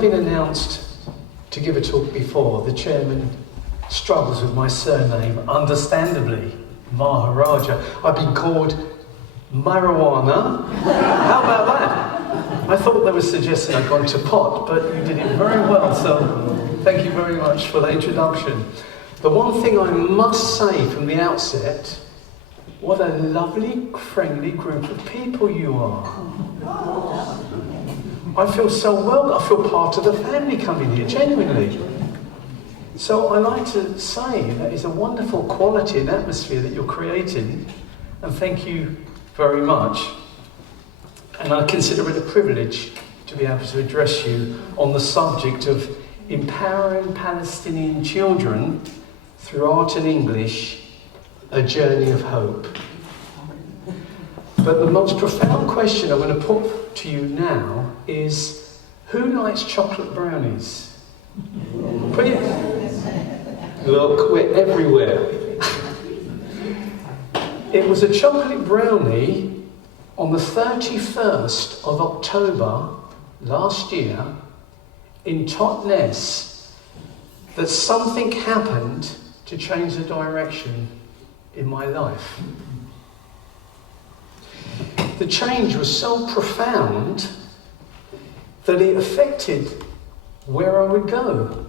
I've been announced to give a talk before, the chairman struggles with my surname, understandably, Maharajah. I've been called marijuana. How about that? I thought they were suggesting I'd gone to pot, but you did it very well, so thank you very much for that introduction. The one thing I must say from the outset, what a lovely, friendly group of people you are. I feel so well, I feel part of the family coming here, genuinely. So I like to say that it's a wonderful quality and atmosphere that you're creating, and thank you very much. And I consider it a privilege to be able to address you on the subject of empowering Palestinian children through art and English, a journey of hope. But the most profound question I'm going to put to you now is, who likes chocolate brownies? Put it. Look, we're everywhere. It was a chocolate brownie on the 31st of October last year in Totnes that something happened to change the direction in my life. The change was so profound that it affected where I would go.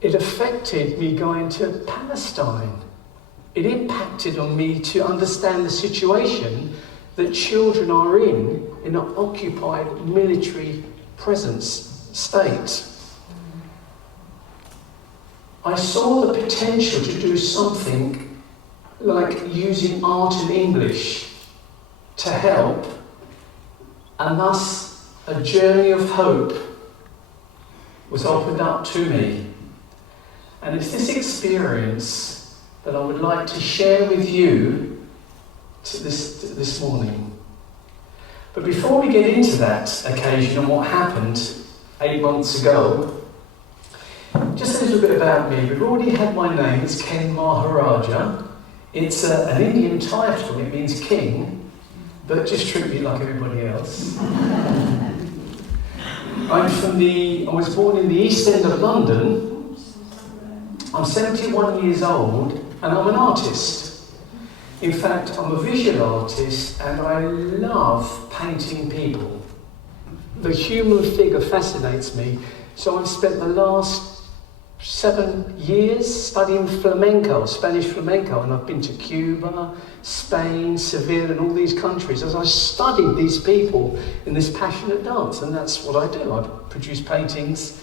It affected me going to Palestine. It impacted on me to understand the situation that children are in an occupied military presence state. I saw the potential to do something like using art and English to help, and thus a journey of hope was opened up to me. And it's this experience that I would like to share with you this morning. But before we get into that occasion and what happened 8 months ago, just a little bit about me. We've already had my name, it's Ken Maharajah. It's an Indian title, it means king, but just treat me like everybody else. I was born in the East End of London. I'm 71 years old and I'm an artist. In fact, I'm a visual artist and I love painting people. The human figure fascinates me, so I've spent the last 7 years studying flamenco, Spanish flamenco, and I've been to Cuba, Spain, Seville, and all these countries as I studied these people in this passionate dance, and that's what I do. I produce paintings,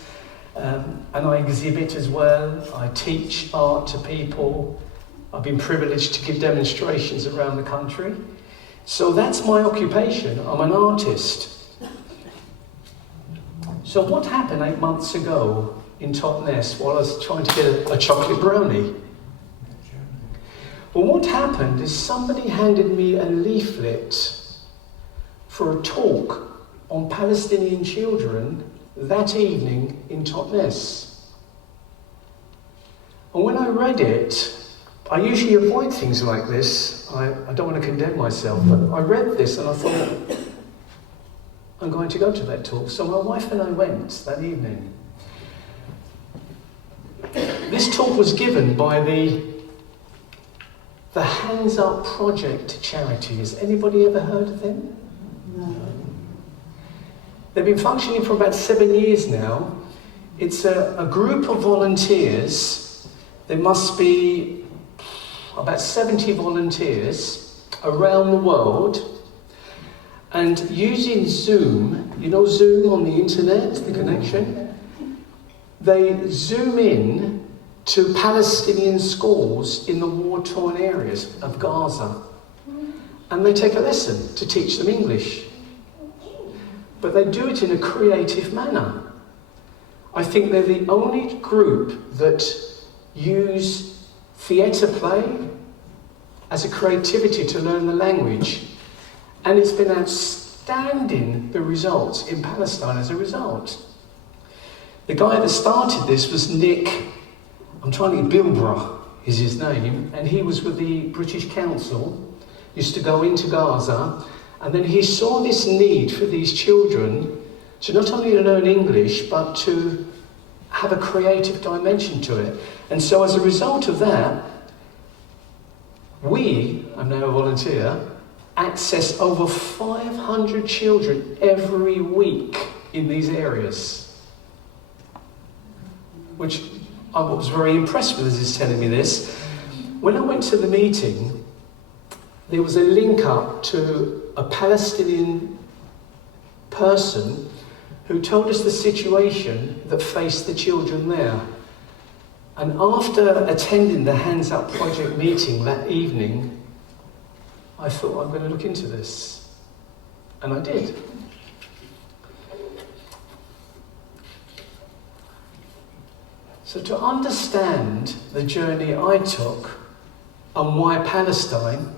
and I exhibit as well. I teach art to people. I've been privileged to give demonstrations around the country. So that's my occupation. I'm an artist. So what happened 8 months ago in Totnes while I was trying to get a chocolate brownie? Well, what happened is somebody handed me a leaflet for a talk on Palestinian children that evening in Totnes. And when I read it, I usually avoid things like this. I don't want to condemn myself, but I read this and I thought, I'm going to go to that talk. So my wife and I went that evening. This talk was given by the Hands Up Project charity. Has anybody ever heard of them? No. They've been functioning for about 7 years now. It's a group of volunteers. There must be about 70 volunteers around the world. And using Zoom, you know Zoom on the internet, the connection? They zoom in to Palestinian schools in the war-torn areas of Gaza. And they take a lesson to teach them English. But they do it in a creative manner. I think they're the only group that use theatre play as a creativity to learn the language. And it's been outstanding, the results in Palestine as a result. The guy that started this was Nick, I'm trying to get Bilbrough is his name, and he was with the British Council, used to go into Gaza, and then he saw this need for these children to not only learn English, but to have a creative dimension to it. And so as a result of that, I'm now a volunteer, access over 500 children every week in these areas. Which I was very impressed with as he's telling me this. When I went to the meeting, there was a link up to a Palestinian person who told us the situation that faced the children there. And after attending the Hands Up Project meeting that evening, I thought, I'm going to look into this. And I did. So to understand the journey I took and why Palestine,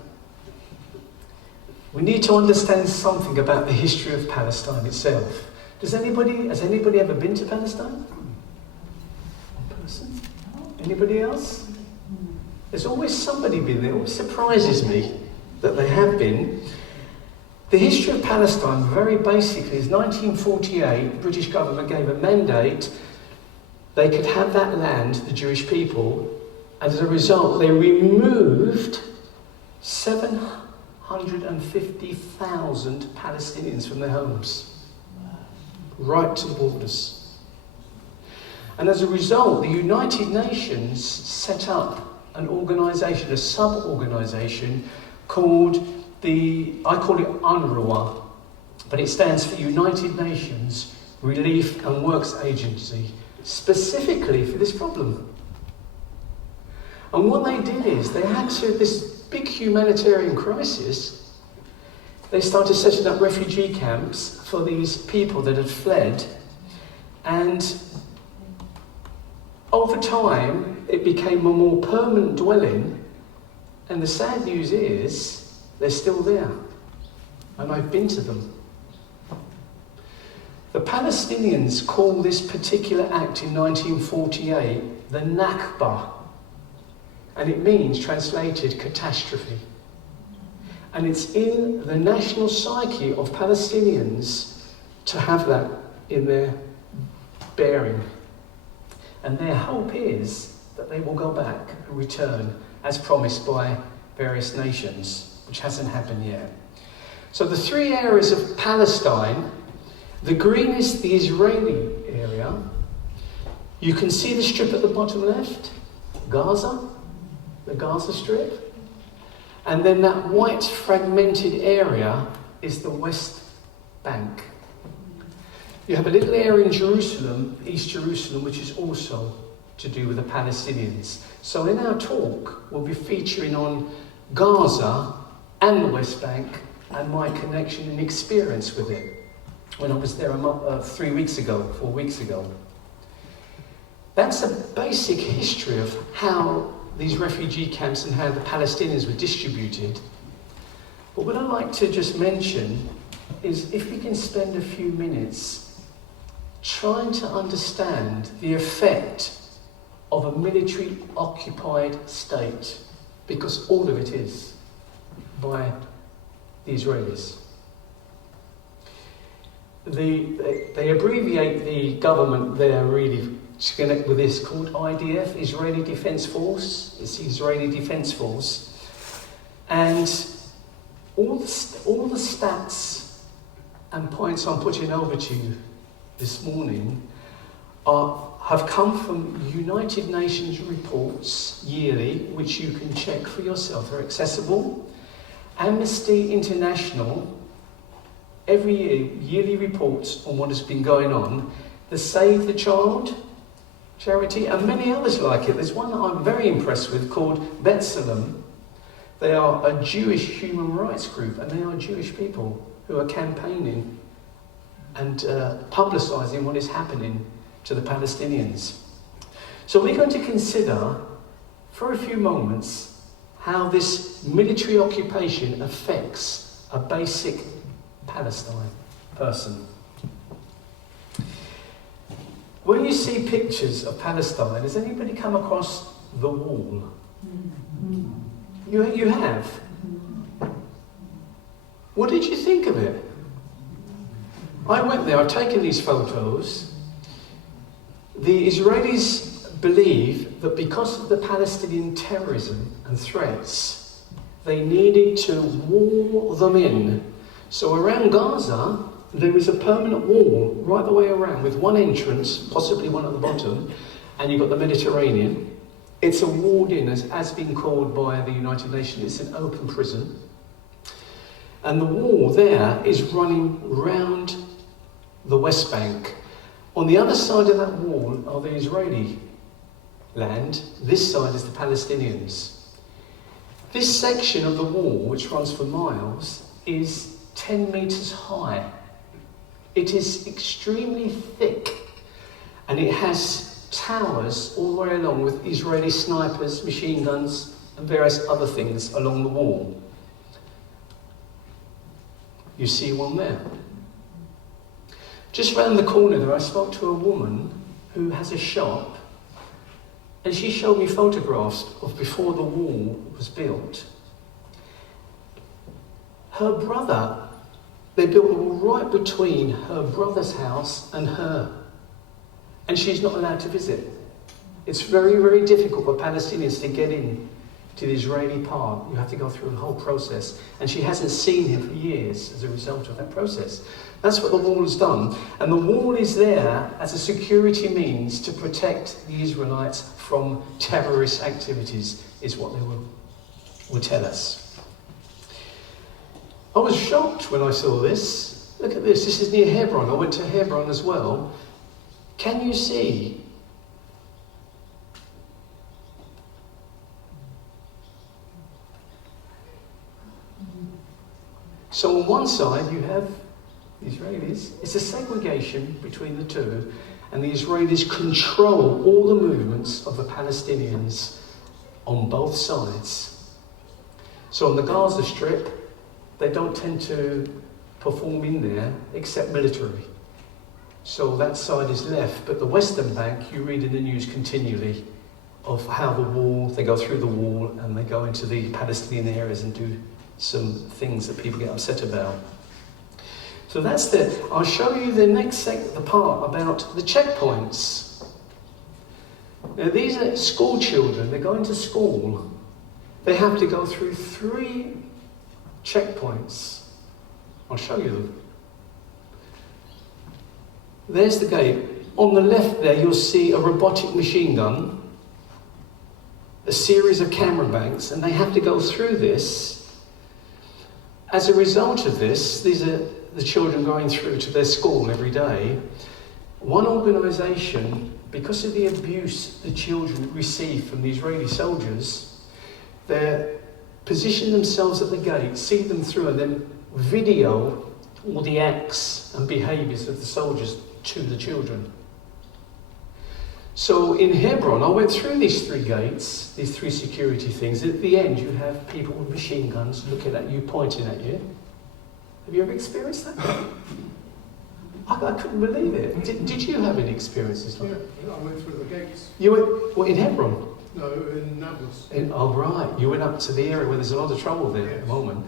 we need to understand something about the history of Palestine itself. Has anybody ever been to Palestine? One person? Anybody else? There's always somebody been there. It always surprises me that they have been. The history of Palestine, very basically, is 1948, the British government gave a mandate. They could have that land, the Jewish people, and as a result, they removed 750,000 Palestinians from their homes, right to the borders. And as a result, the United Nations set up an organisation, a sub-organisation called I call it UNRWA, but it stands for United Nations Relief and Works Agency, specifically for this problem. And what they did is they had this big humanitarian crisis. They started setting up refugee camps for these people that had fled, and over time it became a more permanent dwelling, and the sad news is they're still there, and I've been to them. The Palestinians call this particular act in 1948 the Nakba, and it means, translated, catastrophe. And it's in the national psyche of Palestinians to have that in their bearing. And their hope is that they will go back and return as promised by various nations, which hasn't happened yet. So the three areas of Palestine, the green is the Israeli area. You can see the strip at the bottom left, Gaza, the Gaza Strip. And then that white fragmented area is the West Bank. You have a little area in Jerusalem, East Jerusalem, which is also to do with the Palestinians. So in our talk, we'll be featuring on Gaza and the West Bank and my connection and experience with it when I was there 4 weeks ago. That's a basic history of how these refugee camps and how the Palestinians were distributed. But what I'd like to just mention is if we can spend a few minutes trying to understand the effect of a military occupied state, because all of it is by the Israelis. They abbreviate the government there really to connect with this, called IDF, Israeli Defense Force. It's the Israeli Defense Force. And all the stats and points I'm putting over to you this morning have come from United Nations reports yearly, which you can check for yourself. They're accessible. Amnesty International, every year, yearly reports on what has been going on. The Save the Child charity, and many others like it. There's one that I'm very impressed with called B'Tselem. They are a Jewish human rights group, and they are Jewish people who are campaigning and publicising what is happening to the Palestinians. So we're going to consider, for a few moments, how this military occupation affects a basic Palestine person. When you see pictures of Palestine, has anybody come across the wall? You have? What did you think of it? I went there, I've taken these photos. The Israelis believe that because of the Palestinian terrorism and threats, they needed to wall them in. So around Gaza, there is a permanent wall right the way around with one entrance, possibly one at the bottom, and you've got the Mediterranean. It's a walled in, as been called by the United Nations. It's an open prison. And the wall there is running round the West Bank. On the other side of that wall are the Israeli land. This side is the Palestinians. This section of the wall, which runs for miles, is 10 metres high. It is extremely thick, and it has towers all the way along with Israeli snipers, machine guns, and various other things along the wall. You see one there. Just round the corner there, I spoke to a woman who has a shop, and she showed me photographs of before the wall was built. Her brother, they built the wall right between her brother's house and her, and she's not allowed to visit. It's very, very difficult for Palestinians to get in to the Israeli part. You have to go through a whole process, and she hasn't seen him for years as a result of that process. That's what the wall has done, and the wall is there as a security means to protect the Israelites from terrorist activities, is what they will tell us. I was shocked when I saw this. Look at this. This is near Hebron. I went to Hebron as well. Can you see? So on one side you have the Israelis. It's a segregation between the two, and the Israelis control all the movements of the Palestinians on both sides. So on the Gaza Strip, they don't tend to perform in there except military. So that side is left, but the Western Bank, you read in the news continually of how the wall, they go through the wall and they go into the Palestinian areas and do some things that people get upset about. So that's I'll show you the next the part about the checkpoints. Now these are school children, they're going to school. They have to go through 3 checkpoints. I'll show you them. There's the gate. On the left there you'll see a robotic machine gun, a series of camera banks, and they have to go through this. As a result of this, these are the children going through to their school every day. One organisation, because of the abuse the children receive from the Israeli soldiers, they position themselves at the gate, see them through, and then video all the acts and behaviours of the soldiers to the children. So in Hebron, I went through these 3 gates, these 3 security things. At the end, you have people with machine guns looking at you, pointing at you. Have you ever experienced that? I couldn't believe it. Did you have any experiences like that? Yeah, I went through the gates. You went, what, in Hebron? No, in Nablus. Oh, right. You went up to the area where there's a lot of trouble there at the moment.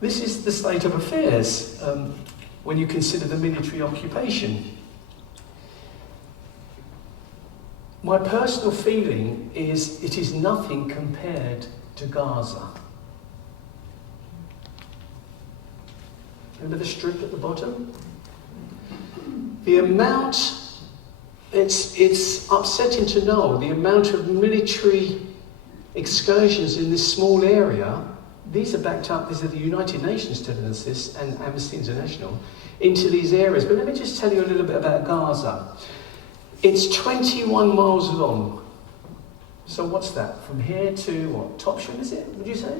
This is the state of affairs when you consider the military occupation. My personal feeling is it is nothing compared to Gaza. Remember the strip at the bottom? The amount, it's upsetting to know the amount of military excursions in this small area. These are backed up, these are the United Nations telling us this, and Amnesty International, into these areas. But let me just tell you a little bit about Gaza. It's 21 miles long. So what's that? From here to what? Topsham, is it? Would you say?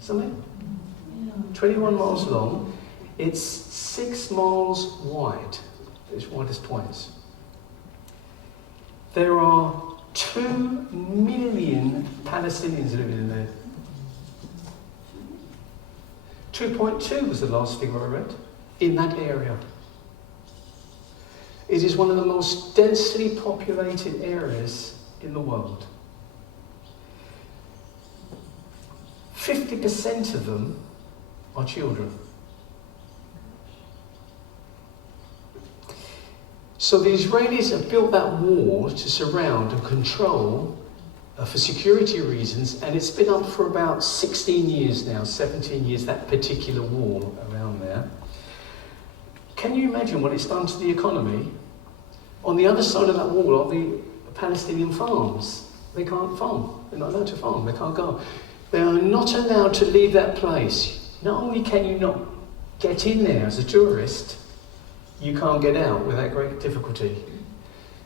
Something? Yeah. 21 miles long. It's 6 miles wide. Its widest points. There are 2 million Palestinians living in there. 2.2 was the last figure I read in that area. It is one of the most densely populated areas in the world. 50% of them are children. So the Israelis have built that wall to surround and control for security reasons, and it's been up for about 16 years now, 17 years, that particular wall around there. Can you imagine what it's done to the economy? On the other side of that wall are the Palestinian farms. They can't farm. They're not allowed to farm. They can't go. They are not allowed to leave that place. Not only can you not get in there as a tourist, you can't get out without great difficulty.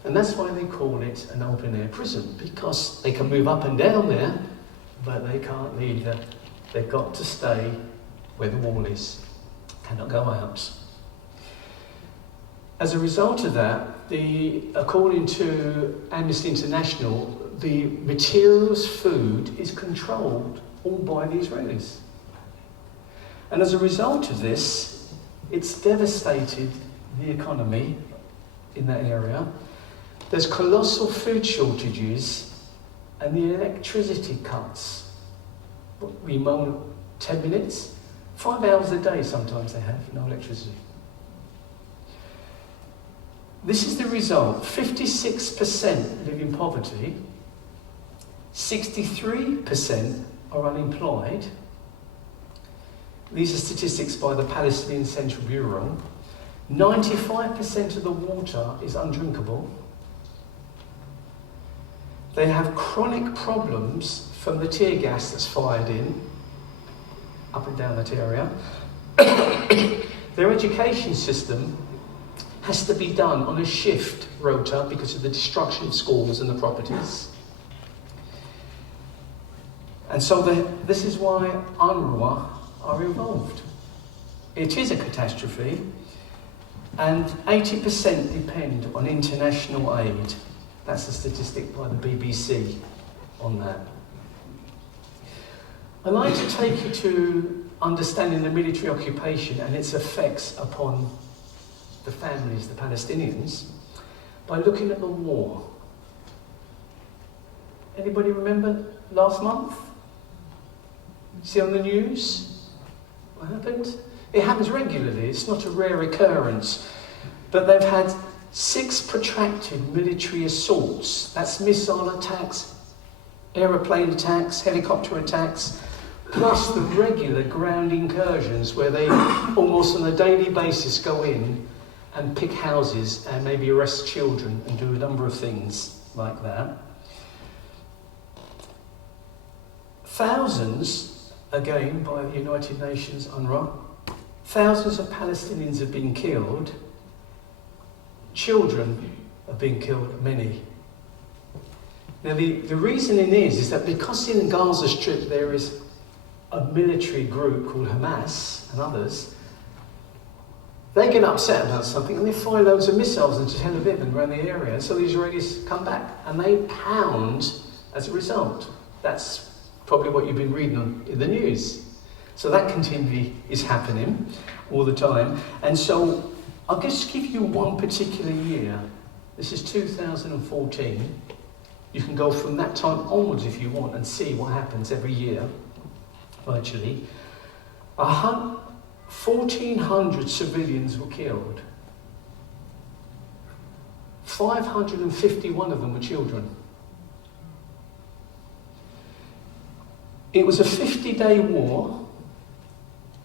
And that's why they call it an open-air prison, because they can move up and down there, but they can't leave there. They've got to stay where the wall is. Cannot go out. As a result of that, according to Amnesty International, the materials, food, is controlled all by the Israelis. And as a result of this, it's devastated the economy in that area. There's colossal food shortages and the electricity cuts. We moan 10 minutes, 5 hours a day sometimes they have no electricity. This is the result. 56% live in poverty, 63% are unemployed. These are statistics by the Palestinian Central Bureau. 95% of the water is undrinkable. They have chronic problems from the tear gas that's fired in, up and down that area. Their education system has to be done on a shift rota because of the destruction of schools and the properties. And so this is why UNRWA are involved. It is a catastrophe, and 80% depend on international aid. That's a statistic by the BBC on that. I'd like to take you to understanding the military occupation and its effects upon the families, the Palestinians, by looking at the war. Anybody remember last month? See on the news what happened? It happens regularly, it's not a rare occurrence, but they've had 6 protracted military assaults. That's missile attacks, aeroplane attacks, helicopter attacks, plus the regular ground incursions where they almost on a daily basis go in and pick houses and maybe arrest children and do a number of things like that. Thousands, again by the United Nations, UNRWA, thousands of Palestinians have been killed. Children have been killed, many. Now the reasoning is that because in Gaza Strip there is a military group called Hamas and others, they get upset about something and they fire loads of missiles into Tel Aviv and around the area, and so the Israelis come back and they pound as a result. That's probably what you've been reading in the news. So that continually is happening all the time. And so I'll just give you one particular year. This is 2014. You can go from that time onwards if you want and see what happens every year, virtually. 1,400 civilians were killed. 551 of them were children. It was a 50-day war,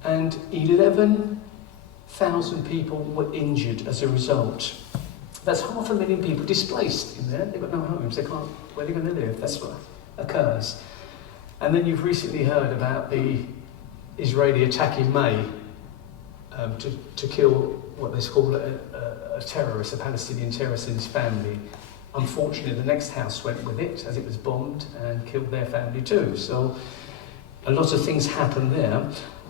and 11,000 people were injured as a result. That's 500,000 people displaced in there. They've got no homes. They can't. Where are they going to live? That's what occurs. And then you've recently heard about the Israeli attack in May to kill what they call a terrorist, a Palestinian terrorist and his family. Unfortunately, the next house went with it as it was bombed and killed their family too. So a lot of things happen there.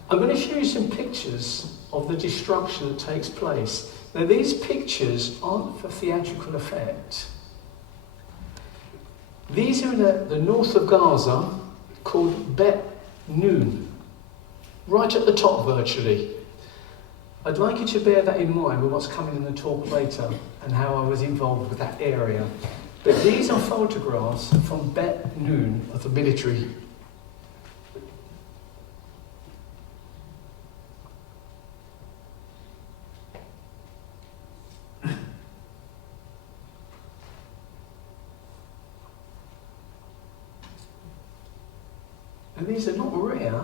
I'm going to show you some pictures of the destruction that takes place. Now, these pictures aren't for theatrical effect. These are in the north of Gaza, called Bet Noon, right at the top virtually. I'd like you to bear that in mind with what's coming in the talk later and how I was involved with that area. But these are photographs from Bet Noon of the military. And these are not rare.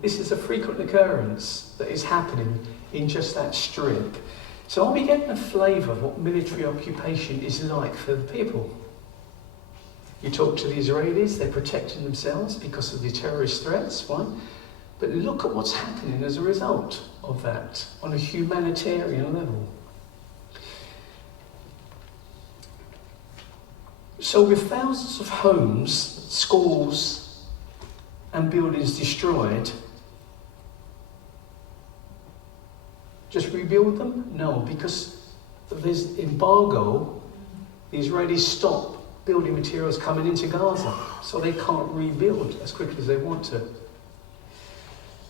This is a frequent occurrence that is happening in just that strip. So are we getting a flavour of what military occupation is like for the people? You talk to the Israelis, they're protecting themselves because of the terrorist threats, right? But look at what's happening as a result of that on a humanitarian level. So with thousands of homes, schools and buildings destroyed, just rebuild them? No, because there's embargo. The Israelis stop building materials coming into Gaza, so they can't rebuild as quickly as they want to.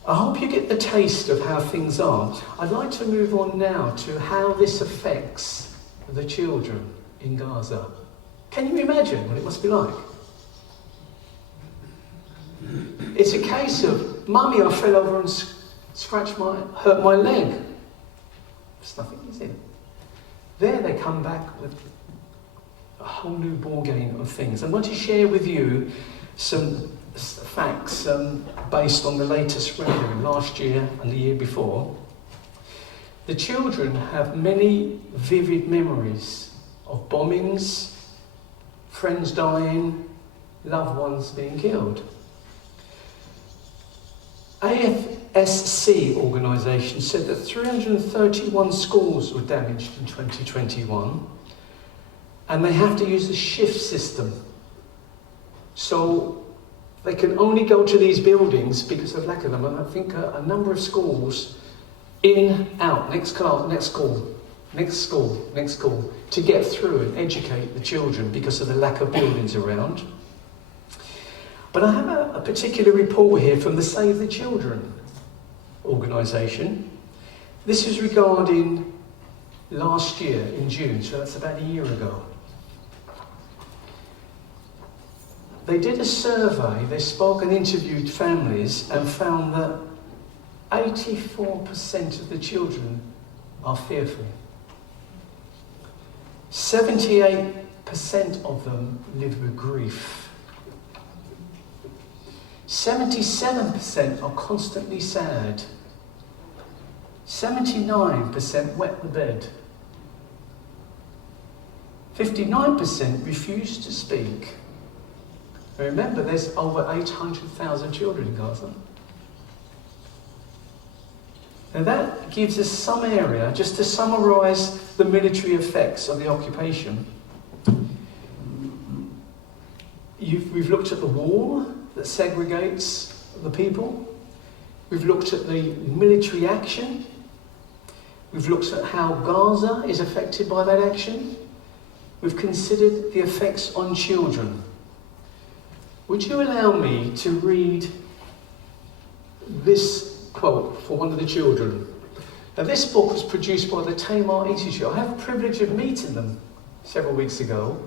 I hope you get the taste of how things are. I'd like to move on now to how this affects the children in Gaza. Can you imagine what it must be like? It's a case of, Mummy, I fell over and hurt my leg. There's nothing, is it? There they come back with a whole new ballgame of things. I want to share with you some facts based on the latest rendering last year and the year before. The children have many vivid memories of bombings, friends dying, loved ones being killed. AFSC organisation said that 331 schools were damaged in 2021, and they have to use the shift system. So they can only go to these buildings because of lack of them. And I think a number of schools in, out, next class, next school, to get through and educate the children because of the lack of buildings around. But I have a particular report here from the Save the Children organisation. This is regarding last year in June, so that's about a year ago. They did a survey, they spoke and interviewed families and found that 84% of the children are fearful. 78% of them live with grief. 77% are constantly sad. 79% wet the bed. 59% refuse to speak. Remember, there's over 800,000 children in Gaza. Now that gives us some area, just to summarise the military effects of the occupation. We've looked at the wall that segregates the people. We've looked at the military action. We've looked at how Gaza is affected by that action. We've considered the effects on children. Would you allow me to read this quote for one of the children? Now, this book was produced by the Tamar Institute. I had the privilege of meeting them several weeks ago.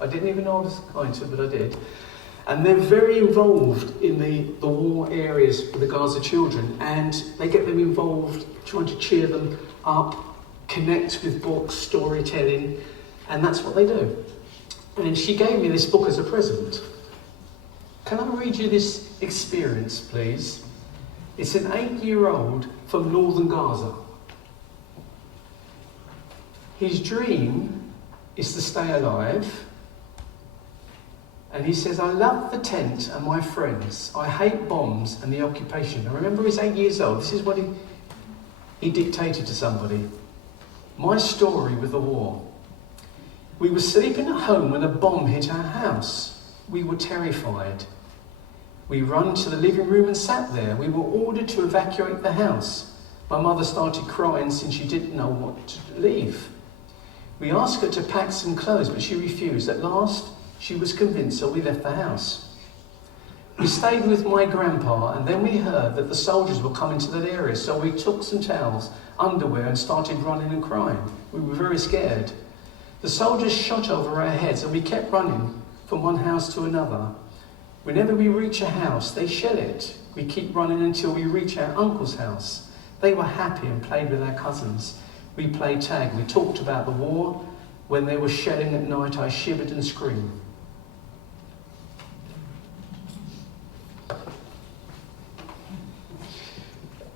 I didn't even know I was going to, but I did. And they're very involved in the war areas for the Gaza children, and they get them involved trying to cheer them up, connect with books, storytelling, and that's what they do. And she gave me this book as a present. Can I read you this experience, please? It's an 8-year-old from northern Gaza. His dream is to stay alive. And he says, I love the tent and my friends. I hate bombs and the occupation. Now remember, he's 8 years old. This is what he dictated to somebody. My story with the war. We were sleeping at home when a bomb hit our house. We were terrified. We ran to the living room and sat there. We were ordered to evacuate the house. My mother started crying since she didn't know what to leave. We asked her to pack some clothes, but she refused. At last, she was convinced, so we left the house. We stayed with my grandpa, and then we heard that the soldiers were coming to that area, so we took some towels, underwear, and started running and crying. We were very scared. The soldiers shot over our heads, and we kept running from one house to another. Whenever we reach a house, they shell it. We keep running until we reach our uncle's house. They were happy and played with our cousins. We played tag. We talked about the war. When they were shelling at night, I shivered and screamed.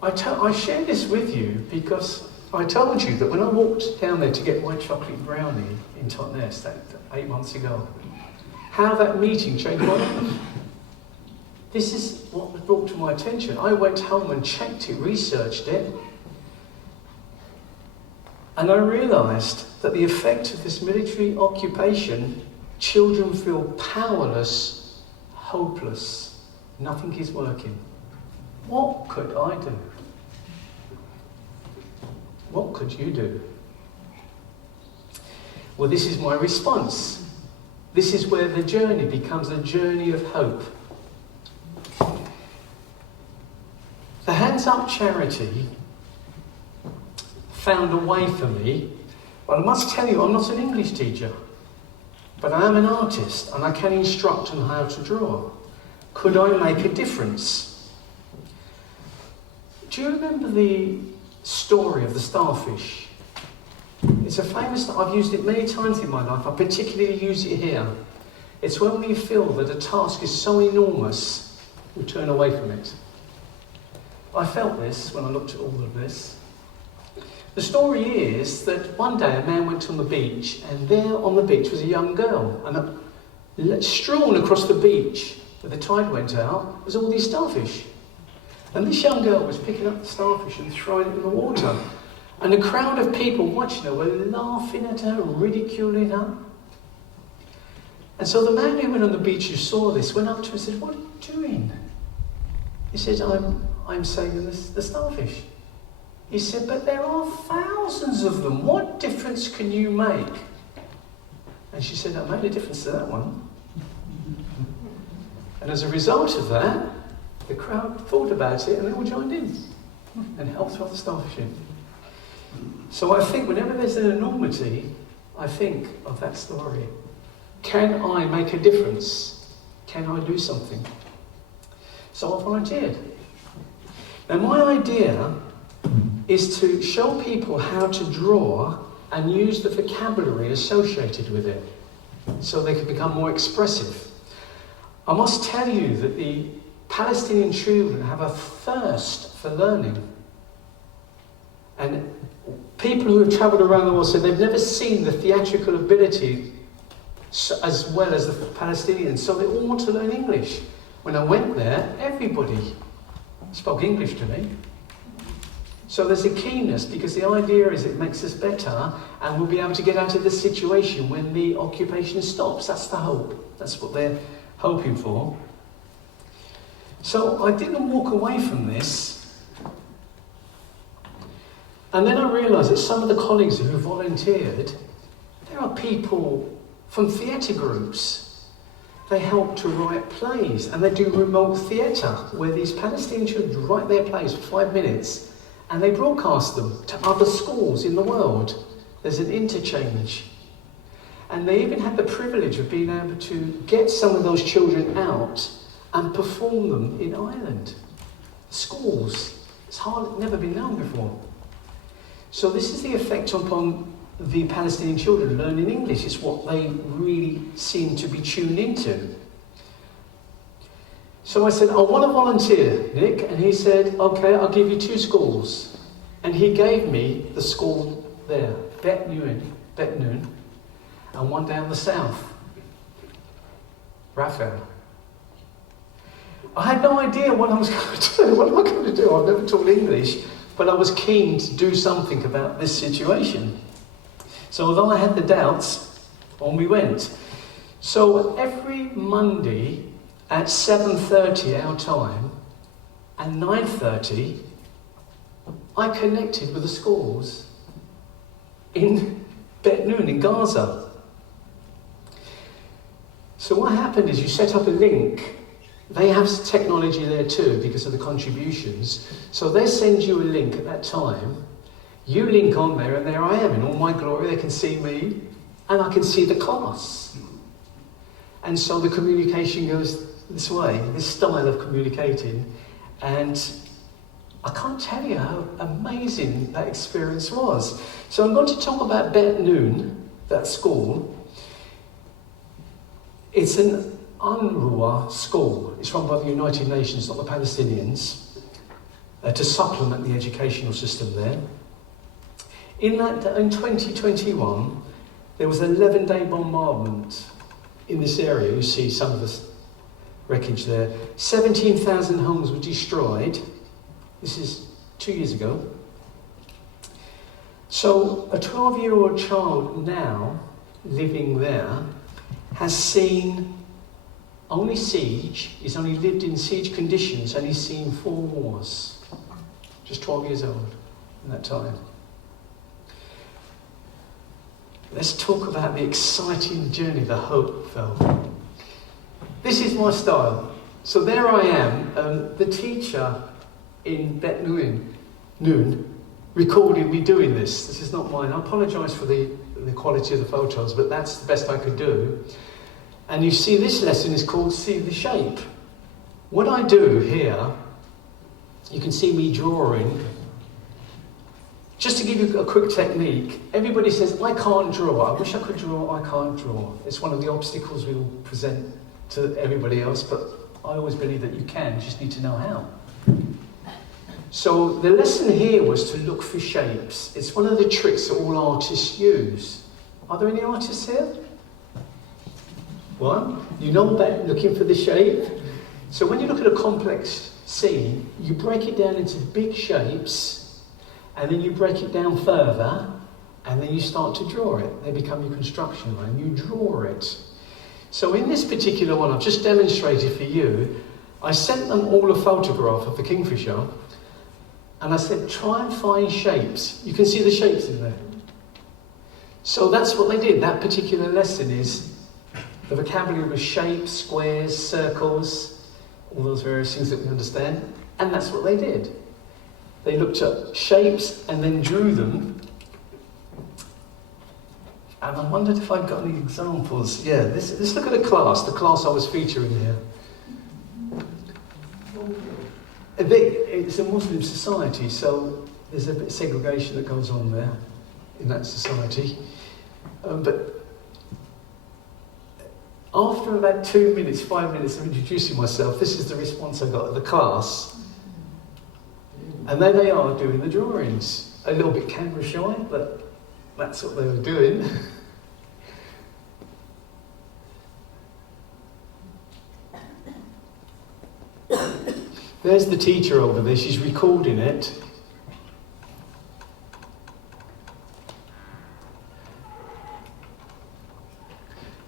I share this with you because I told you that when I walked down there to get my chocolate brownie in Totnes that 8 months ago, how that meeting changed my life. This is what was brought to my attention. I went home and checked it, researched it, and I realised that the effect of this military occupation, children feel powerless, hopeless. Nothing is working. What could I do? What could you do? Well, this is my response. This is where the journey becomes a journey of hope. The Hands Up charity found a way for me. But I must tell you, I'm not an English teacher, but I am an artist and I can instruct on how to draw. Could I make a difference? Do you remember the story of the starfish? It's a famous, I've used it many times in my life, I particularly use it here. It's when we feel that a task is so enormous, we turn away from it. I felt this when I looked at all of this. The story is that one day a man went on the beach, and there on the beach was a young girl, and strewn across the beach, where the tide went out, was all these starfish. And this young girl was picking up the starfish and throwing it in the water. And a crowd of people watching her were laughing at her, ridiculing her. And so the man who went on the beach who saw this went up to her and said, "What are you doing?" He said, I'm saving the starfish. He said, "But there are thousands of them. What difference can you make?" And she said, "I made a difference to that one." And as a result of that, the crowd thought about it and they all joined in and helped throw the starfish in. So I think whenever there's an enormity, I think of that story. Can I make a difference? Can I do something? So I volunteered. Now my idea is to show people how to draw and use the vocabulary associated with it so they can become more expressive. I must tell you that the Palestinian children have a thirst for learning. And people who have travelled around the world said they've never seen the theatrical ability as well as the Palestinians, so they all want to learn English. When I went there, everybody spoke English to me. So there's a keenness, because the idea is it makes us better and we'll be able to get out of this situation when the occupation stops. That's the hope. That's what they're hoping for. So I didn't walk away from this. And then I realised that some of the colleagues who volunteered, there are people from theatre groups. They help to write plays and they do remote theatre where these Palestinian children write their plays for 5 minutes and they broadcast them to other schools in the world. There's an interchange. And they even had the privilege of being able to get some of those children out and perform them in Ireland. Schools. It's never been known before. So this is the effect upon the Palestinian children learning English. It's what they really seem to be tuned into. So I said, "I want to volunteer, Nick." And he said, "Okay, I'll give you 2 schools." And he gave me the school there, Bet Nun, and one down the south, Raphael. I had no idea what I was going to do. What am I going to do? I've never taught English, but I was keen to do something about this situation. So although I had the doubts, on we went. So every Monday at 7:30 our time and 9:30, I connected with the schools in Bet Nun in Gaza. So what happened is you set up a link. They have technology there too because of the contributions. So they send you a link at that time. You link on there and there I am in all my glory. They can see me and I can see the class. And so the communication goes this way, this style of communicating. And I can't tell you how amazing that experience was. So I'm going to talk about Bet Nun, that school. It's an UNRWA school. It's run by the United Nations, not the Palestinians. to supplement the educational system there. In 2021, there was an 11-day bombardment in this area. You see some of the wreckage there. 17,000 homes were destroyed. This is 2 years ago. So a 12-year-old child now living there has seen only siege. He's only lived in siege conditions and he's seen 4 wars. Just 12 years old in that time. Let's talk about the exciting journey, the hope, though. This is my style. So there I am, the teacher in Bet Noon recorded me doing this. This is not mine. I apologise for the quality of the photos, but that's the best I could do. And you see this lesson is called See the Shape. What I do here, you can see me drawing. Just to give you a quick technique, everybody says, I can't draw. I wish I could draw, I can't draw. It's one of the obstacles we will present to everybody else, but I always believe that you can, you just need to know how. So the lesson here was to look for shapes. It's one of the tricks that all artists use. Are there any artists here? One. You know about looking for the shape. So when you look at a complex scene, you break it down into big shapes, and then you break it down further, and then you start to draw it. They become your construction line. You draw it. So in this particular one, I've just demonstrated for you, I sent them all a photograph of the kingfisher, and I said, try and find shapes. You can see the shapes in there. So that's what they did. That particular lesson is the vocabulary was shapes, squares, circles, all those various things that we understand, and that's what they did. They looked at shapes and then drew them. And I wondered if I've got any examples. Yeah, let's look at the class I was featuring here. It's a Muslim society, so there's a bit of segregation that goes on there in that society. But after about 2 minutes, 5 minutes of introducing myself, this is the response I got at the class. And there they are doing the drawings. A little bit camera shy, but that's what they were doing. There's the teacher over there, she's recording it.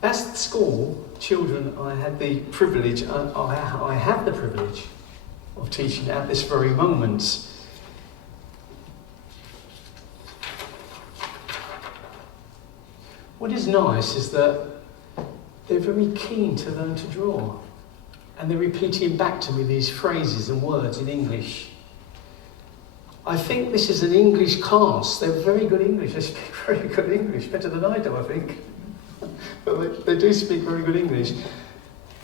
As the school, children, I had the privilege, I have the privilege of teaching at this very moment. What is nice is that they're very keen to learn to draw. And they're repeating back to me these phrases and words in English. I think this is an English class. They're very good English. They speak very good English, better than I do, I think. But they do speak very good English.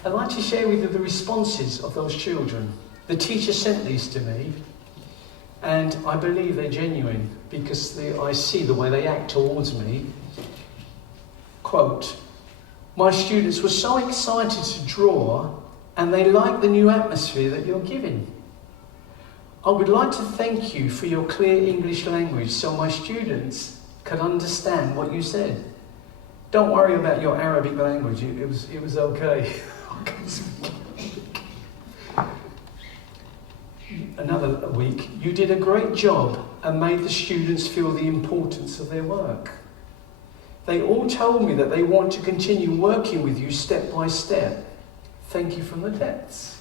I'd like to share with you the responses of those children. The teacher sent these to me, and I believe they're genuine because I see the way they act towards me. Quote, my students were so excited to draw and they like the new atmosphere that you're giving. I would like to thank you for your clear English language so my students could understand what you said. Don't worry about your Arabic language, it was okay. Another week, you did a great job and made the students feel the importance of their work. They all told me that they want to continue working with you step by step. Thank you from the depths.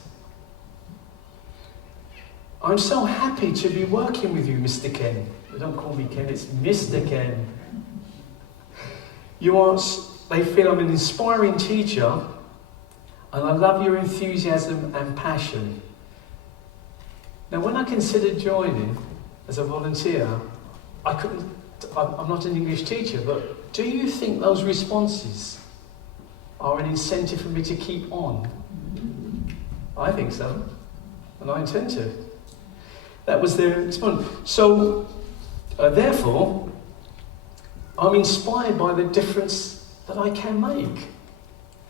I'm so happy to be working with you, Mr. Ken. Don't call me Ken, it's Mr. Ken. They feel I'm an inspiring teacher, and I love your enthusiasm and passion. Now, when I considered joining as a volunteer, I'm not an English teacher, but do you think those responses are an incentive for me to keep on? I think so, and I intend to. That was their response. So, therefore, I'm inspired by the difference that I can make.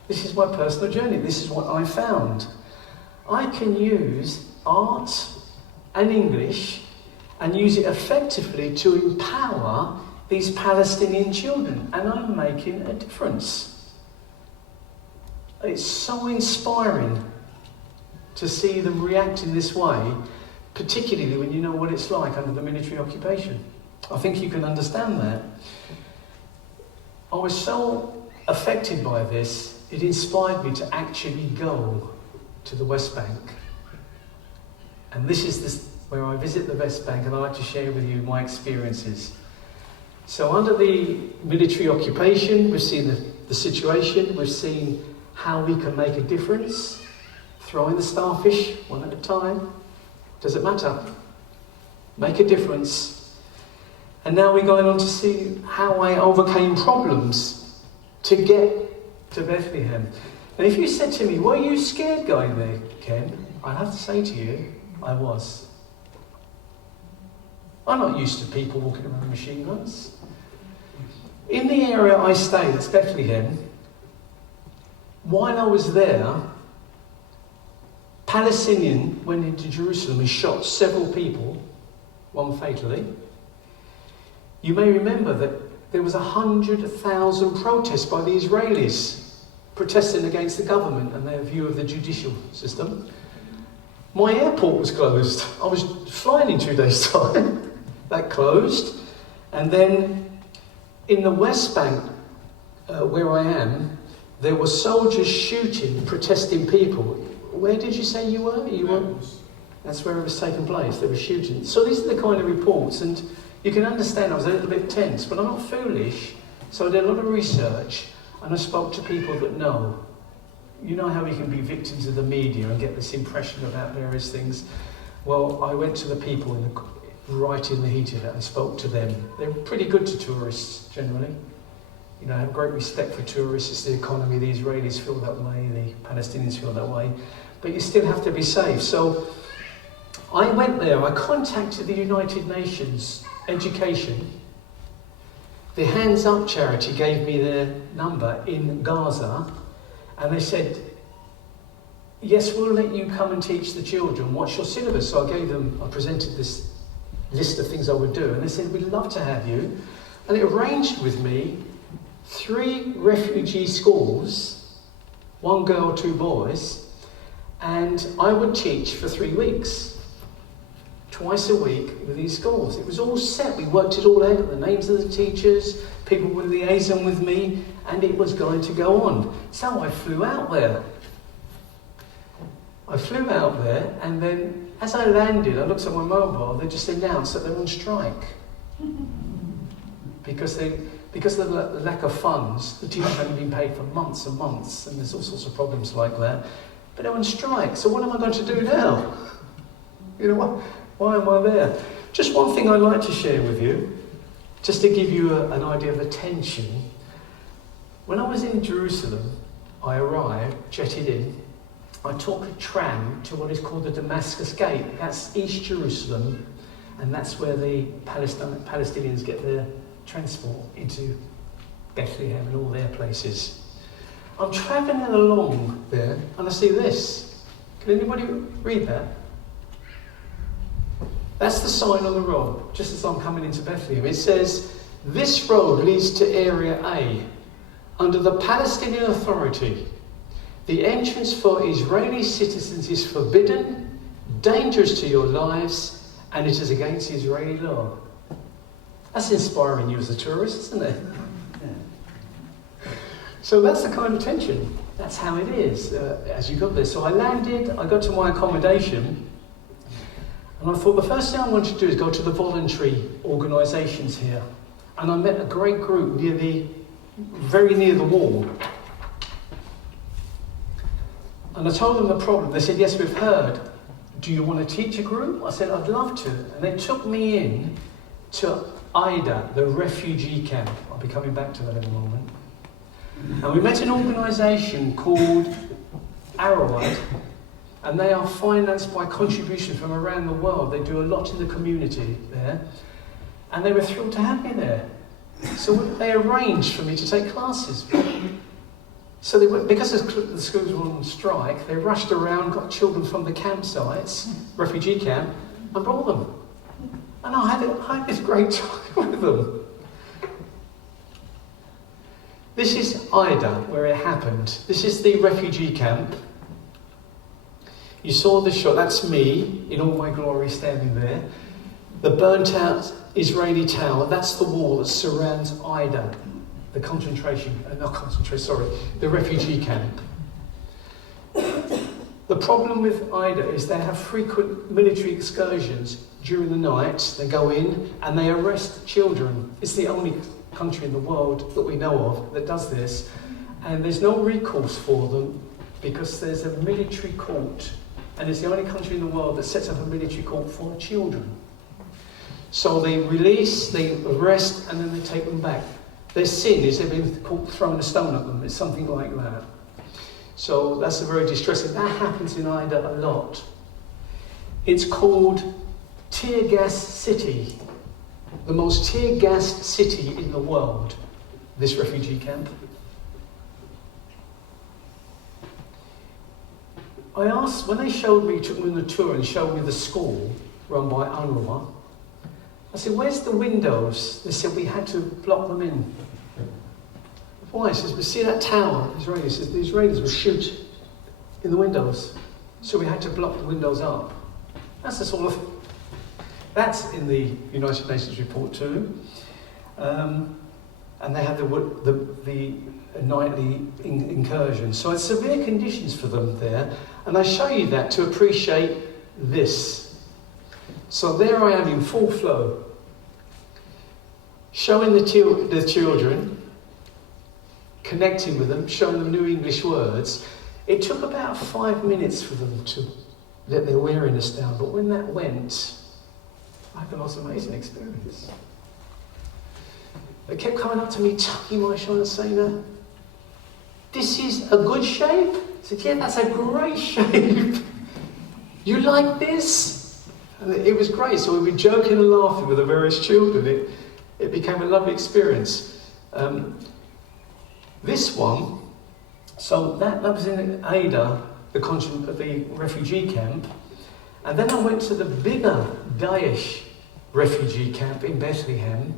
This is my personal journey. This is what I found. I can use art and English and use it effectively to empower these Palestinian children. And I'm making a difference. It's so inspiring to see them react in this way, particularly when you know what it's like under the military occupation. I think you can understand that. I was so affected by this, it inspired me to actually go to the West Bank. And this is where I visit the West Bank, and I'd like to share with you my experiences. So under the military occupation, we've seen the situation, we've seen how we can make a difference, throwing the starfish one at a time. Does it matter? Make a difference. And now we're going on to see how I overcame problems to get to Bethlehem. And if you said to me, were you scared going there, Ken? I'd have to say to you, I was. I'm not used to people walking around with machine guns. In the area I stayed, that's Bethlehem, while I was there, Palestinian went into Jerusalem and shot several people, one fatally. You may remember that there was 100,000 protests by the Israelis protesting against the government and their view of the judicial system. My airport was closed. I was flying in 2 days' time. That closed. And then in the West Bank, where I am, there were soldiers shooting, protesting people. Where did you say you were? You were? That's where it was taking place. They were shooting. So these are the kind of reports, and you can understand I was a little bit tense, but I'm not foolish. So I did a lot of research, and I spoke to people that know. You know how we can be victims of the media and get this impression about various things. Well, I went to the people right in the heat of it and spoke to them. They're pretty good to tourists, generally. You know, I have great respect for tourists. It's the economy. The Israelis feel that way. The Palestinians feel that way. But you still have to be safe. So I went there. I contacted the United Nations Education. The Hands Up charity gave me their number in Gaza. And they said, yes, we'll let you come and teach the children. What's your syllabus? So I presented this list of things I would do. And they said, we'd love to have you. And it arranged with me 3 refugee schools, 1 girl, 2 boys, and I would teach for 3 weeks, twice a week with these schools. It was all set. We worked it all out, the names of the teachers, people were liaising with me, and it was going to go on. So I flew out there. And then as I landed, I looked at my mobile, they just announced that they're on strike. Because of the lack of funds, the teachers haven't been paid for months and months, and there's all sorts of problems like that. But they're on strike, so what am I going to do now? You know, why am I there? Just one thing I'd like to share with you, just to give you an idea of the tension. When I was in Jerusalem, I arrived, jetted in, I took a tram to what is called the Damascus Gate. That's East Jerusalem, and that's where the Palestinians get their transport into Bethlehem and all their places. I'm travelling along there and I see this. Can anybody read that? That's the sign on the road, just as I'm coming into Bethlehem. It says, this road leads to Area A. Under the Palestinian Authority, the entrance for Israeli citizens is forbidden, dangerous to your lives, and it is against Israeli law. That's inspiring you as a tourist, isn't it? Yeah. So that's the kind of tension. That's how it is as you got there. So I landed, I got to my accommodation, and I thought the first thing I wanted to do is go to the voluntary organisations here. And I met a great group very near the wall. And I told them the problem. They said, yes, we've heard. Do you want to teach a group? I said, I'd love to. And they took me in to Ida, the refugee camp. I'll be coming back to that in a moment. And we met an organisation called Arrowhead, and they are financed by contributions from around the world. They do a lot in the community there. And they were thrilled to have me there. So they arranged for me to take classes. So because the schools were on strike, they rushed around, got children from the campsites, refugee camp, I brought them. And I had this great time with them. This is Ida, where it happened. This is the refugee camp. You saw the shot, that's me in all my glory standing there. The burnt out Israeli tower, that's the wall that surrounds Ida, the the refugee camp. The problem with Ida is they have frequent military excursions during the night. They go in and they arrest children. It's the only country in the world that we know of that does this. And there's no recourse for them because there's a military court. And it's the only country in the world that sets up a military court for children. So they release, they arrest, and then they take them back. Their sin is they've been thrown a stone at them. It's something like that. So that's a very distressing. That happens in Ida a lot. It's called Tear Gas City. The most tear-gassed city in the world, this refugee camp. I asked, when they took me on the tour and showed me the school run by UNRWA, I said, where's the windows? They said, we had to block them in. Why? He says, we see that tower, the Israelis will shoot in the windows. So we had to block the windows up. That's the sort of, that's in the United Nations report too. And they have the nightly incursions. So it's severe conditions for them there. And I show you that to appreciate this. So there I am in full flow, showing the children, connecting with them, showing them new English words. It took about 5 minutes for them to let their weariness down, but when that went, I had the most amazing experience. They kept coming up to me, tucking my shoulder and saying, this is a good shape? I said, yeah, that's a great shape. You like this? And it was great. So we'd be joking and laughing with the various children. It became a lovely experience. This one, so that was in Ada, the refugee camp. And then I went to the bigger Daesh refugee camp in Bethlehem,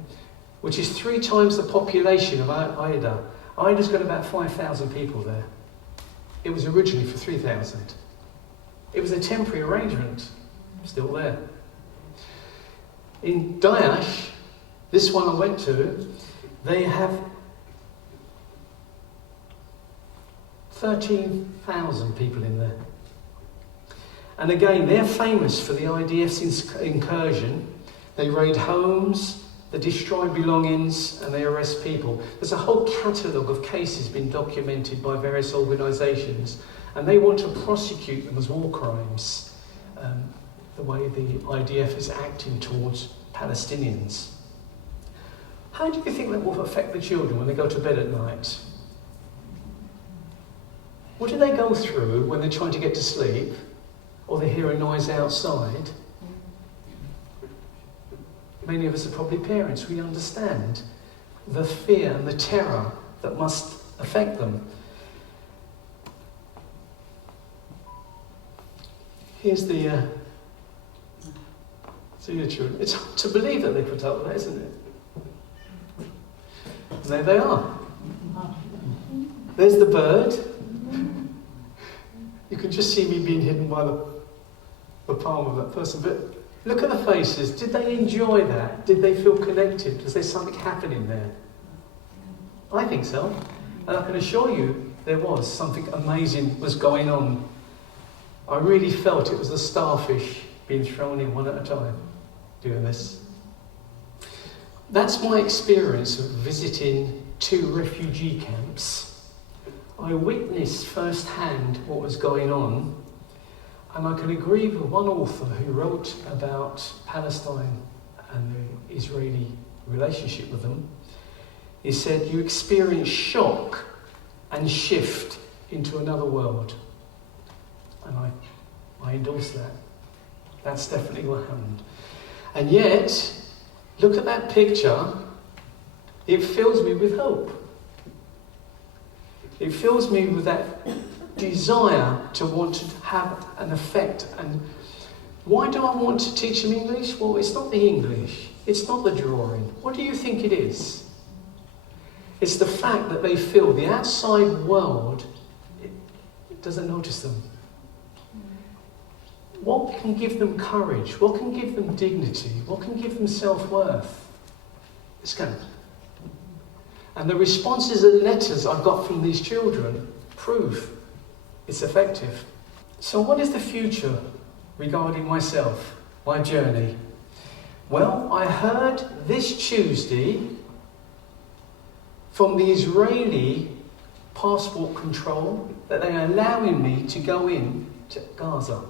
which is 3 times the population of Ida. Ida's got about 5,000 people there. It was originally for 3,000. It was a temporary arrangement, still there. In Daesh, this one I went to, they have 13,000 people in there. And again, they're famous for the IDF's incursion. They raid homes, they destroy belongings, and they arrest people. There's a whole catalogue of cases been documented by various organisations, and they want to prosecute them as war crimes, the way the IDF is acting towards Palestinians. How do you think that will affect the children when they go to bed at night? What do they go through when they're trying to get to sleep, or they hear a noise outside? Many of us are probably parents. We understand the fear and the terror that must affect them. Here's the children. It's hard to believe that they put up with that, isn't it? And there they are. There's the bird. You can just see me being hidden by the palm of that person. But look at the faces. Did they enjoy that? Did they feel connected? Was there something happening there? I think so. And I can assure you there was something amazing was going on. I really felt it was the starfish being thrown in one at a time doing this. That's my experience of visiting 2 refugee camps. I witnessed firsthand what was going on, and I can agree with one author who wrote about Palestine and the Israeli relationship with them. He said, you experience shock and shift into another world. And I endorse that. That's definitely what happened. And yet, look at that picture. It fills me with hope. It fills me with that desire to want to have an effect and Why do I want to teach them English? Well, it's not the English. It's not the drawing. What do you think it is? It's the fact that they feel the outside world it doesn't notice them. What can give them courage? What can give them dignity? What can give them self-worth? It's going. And the responses and letters I've got from these children prove it's effective. So what is the future regarding myself, my journey? Well, I heard this Tuesday from the Israeli passport control that they are allowing me to go in to Gaza.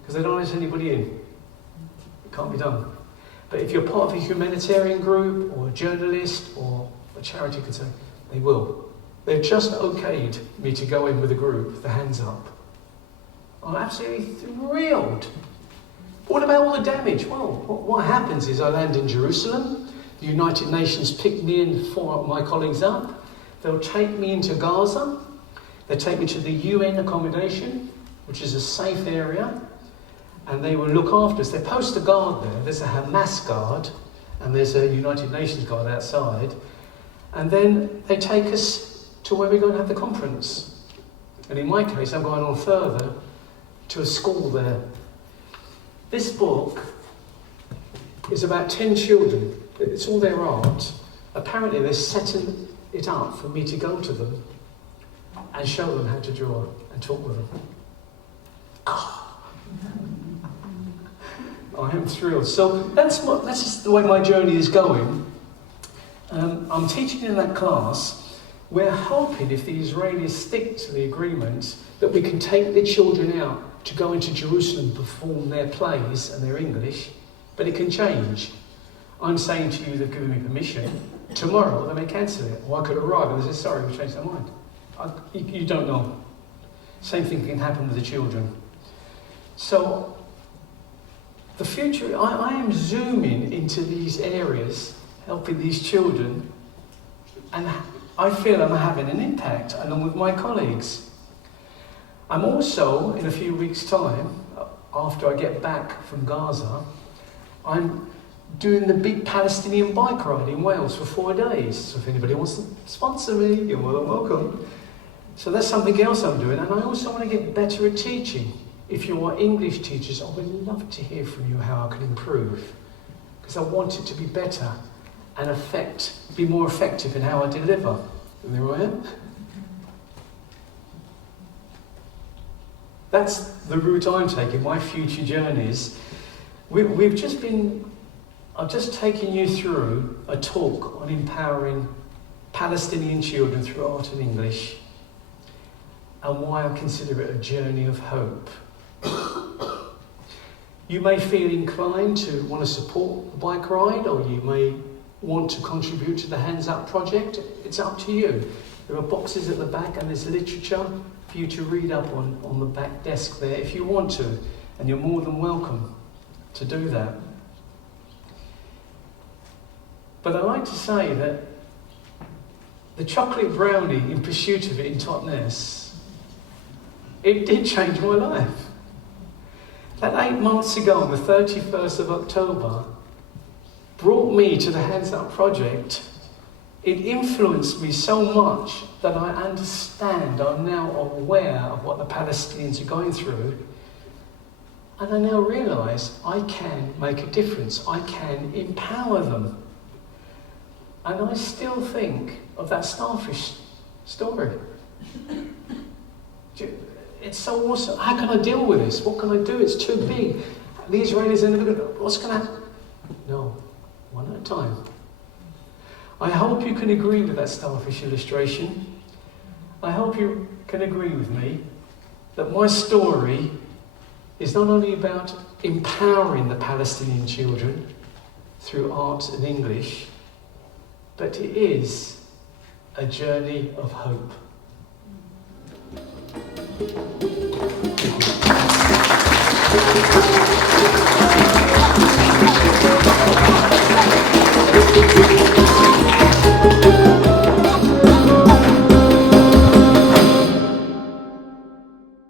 Because they don't let anybody in. It can't be done. But if you're part of a humanitarian group or a journalist or a charity concern, they will. They've just okayed me to go in with a group, with the hands up. I'm absolutely thrilled. What about all the damage? Well, what happens is I land in Jerusalem, the United Nations pick me and 4 of my colleagues up, they'll take me into Gaza, they'll take me to the UN accommodation, which is a safe area, and they will look after us. They post a guard there, there's a Hamas guard, and there's a United Nations guard outside, and then they take us to where we're going to have the conference. And in my case, I'm going on further to a school there. This book is about 10 children. It's all their art. Apparently they're setting it up for me to go to them and show them how to draw and talk with them. Oh. I am thrilled. So that's just the way my journey is going. I'm teaching in that class. We're hoping, if the Israelis stick to the agreement, that we can take the children out to go into Jerusalem and perform their plays and their English, but it can change. I'm saying to you, they've given me permission. Tomorrow they may cancel it, or I could arrive and they say, sorry, we've changed our mind. You don't know. Same thing can happen with the children. So, the future, I am zooming into these areas, helping these children, and I feel I'm having an impact along with my colleagues. I'm also, in a few weeks' time, after I get back from Gaza, I'm doing the big Palestinian bike ride in Wales for 4 days. So if anybody wants to sponsor me, you're more than welcome. So that's something else I'm doing. And I also want to get better at teaching. If you are English teachers, I would love to hear from you how I can improve. Because I want it to be better and be more effective in how I deliver. And there I am. That's the route I'm taking, my future journeys. I've just taken you through a talk on empowering Palestinian children through art and English, and why I consider it a journey of hope. You may feel inclined to want to support the bike ride, or you may want to contribute to the Hands Up project. It's up to you. There are boxes at the back and there's literature for you to read up on the back desk there if you want to, and you're more than welcome to do that. But I like to say that the chocolate brownie in Pursuit of It in Totnes, it did change my life. That 8 months ago, on the 31st of October, brought me to the Hands Up project. It influenced me so much that I understand, I'm now aware of what the Palestinians are going through, and I now realise I can make a difference, I can empower them. And I still think of that starfish story. It's so awesome. How can I deal with this? What can I do? It's too big. The Israelis are never going to... What's going to happen? No, one at a time. I hope you can agree with that starfish illustration. I hope you can agree with me that my story is not only about empowering the Palestinian children through art and English, but it is a journey of hope. Thank you.